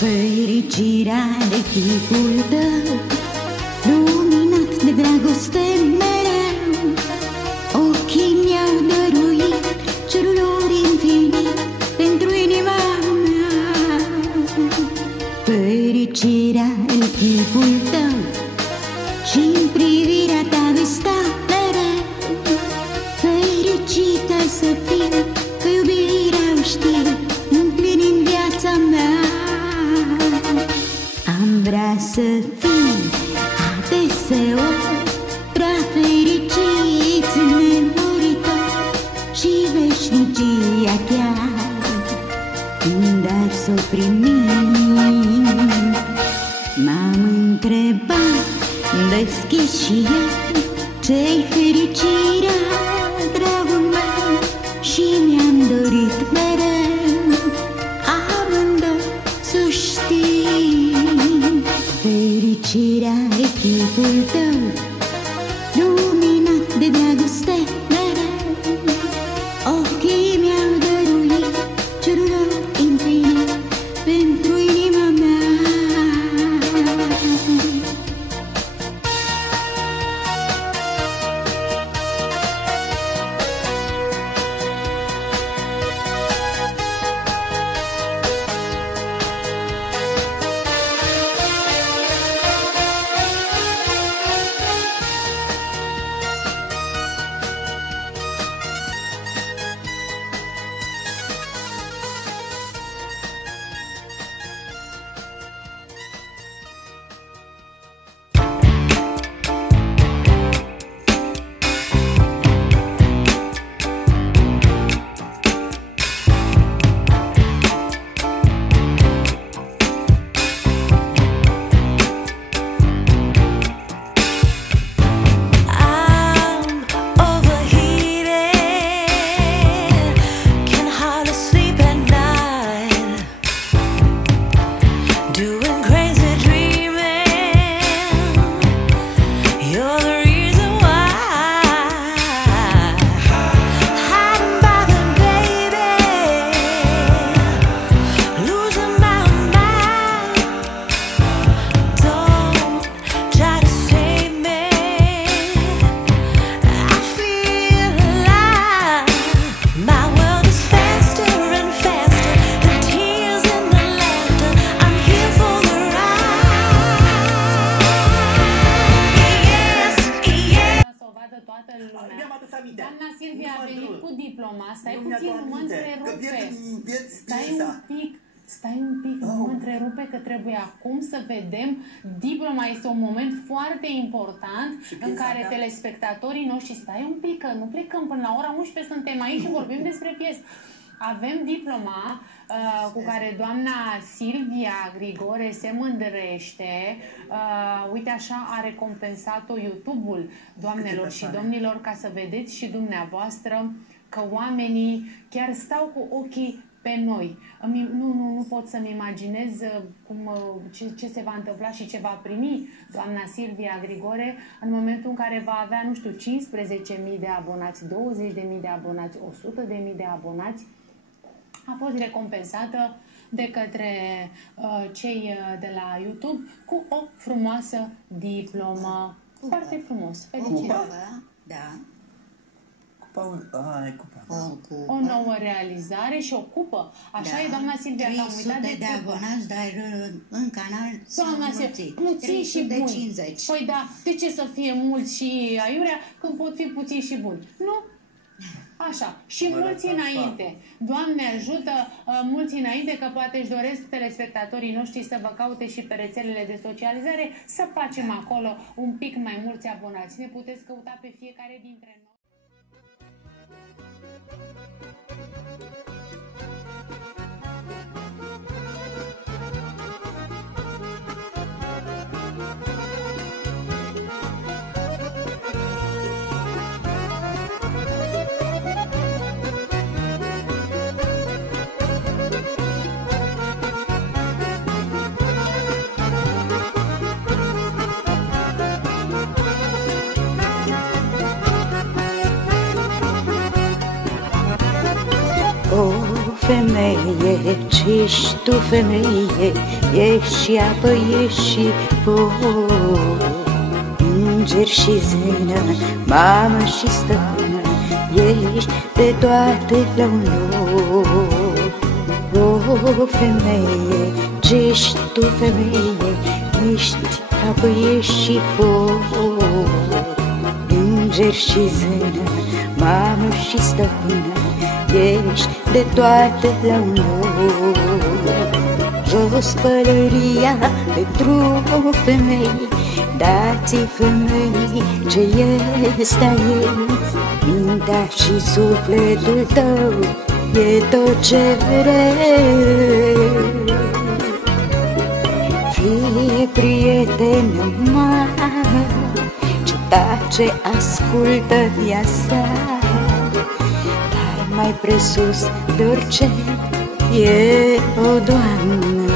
Fericirea de chipul tău, luminat de dragoste mereu. Ochii mi-au dăruit cerul lor infinit pentru inima mea. Fericirea în chipul tău și-n privirea ta de sta mereu. Fericită să fiu, că iubirea o știu, împlinind viața mea. Am vrea să fim adeseori prea fericiți, nemuritori și veșnicia chiar, dar să o primim. M-am întrebat deschis și eu, ce-i fericirea, dragul meu, și mi-am dorit mereu amândoi să știm. Fericirea e chipul tău, luminat de dragoste mereu. Ochii mi-au dăruit cerul lor infinit pentru inima mea. Doamna Silvia a venit cu diploma. Stai puțin, nu mă întrerupe. Stai un pic, nu mă întrerupe că trebuie acum să vedem. Diploma este un moment foarte important în care telespectatorii noștri, stai un pic, că nu plecăm până la ora 11, suntem aici și vorbim despre piesă. Avem diploma cu care doamna Silvia Grigore se mândrește. Uite așa a recompensat-o YouTube-ul, doamnelor și domnilor, ca să vedeți și dumneavoastră că oamenii chiar stau cu ochii pe noi. Nu pot să-mi imaginez ce se va întâmpla și ce va primi doamna Silvia Grigore în momentul în care va avea, nu știu, 15.000 de abonați, 20.000 de abonați, 100.000 de abonați. A fost recompensată de către cei de la YouTube cu o frumoasă diplomă. Foarte frumos. Felicitări! Da. O nouă realizare și o cupă. Așa e, doamna Silvia, că am uitat de abonați, dar în canal doamna Silvia, puțini și buni. 50. Păi da, de ce să fie mulți și aiurea când pot fi puțini și buni? Nu? Așa, și mulți înainte. Doamne ajută, mulți înainte, că poate își doresc telespectatorii noștri să vă caute și pe rețelele de socializare, să facem acolo un pic mai mulți abonați. Ne puteți căuta pe fiecare dintre noi. femeie, ce-ești tu femeie, ești și apă, ești și foc, înger și zână, mamă și stăpână, ești de toate la un loc. O femeie, ce-ești tu femeie, ești apă, ești și foc, înger și zână, mamă și stăpână, ești de toate la un loc. Jos pălăria pentru femei, dați-i femei ce este a ei. Mintea și sufletul tău e tot ce vrei. Fie prietenă mare, ce tace, ascultă viața, dar mai presus de orice e o doamnă.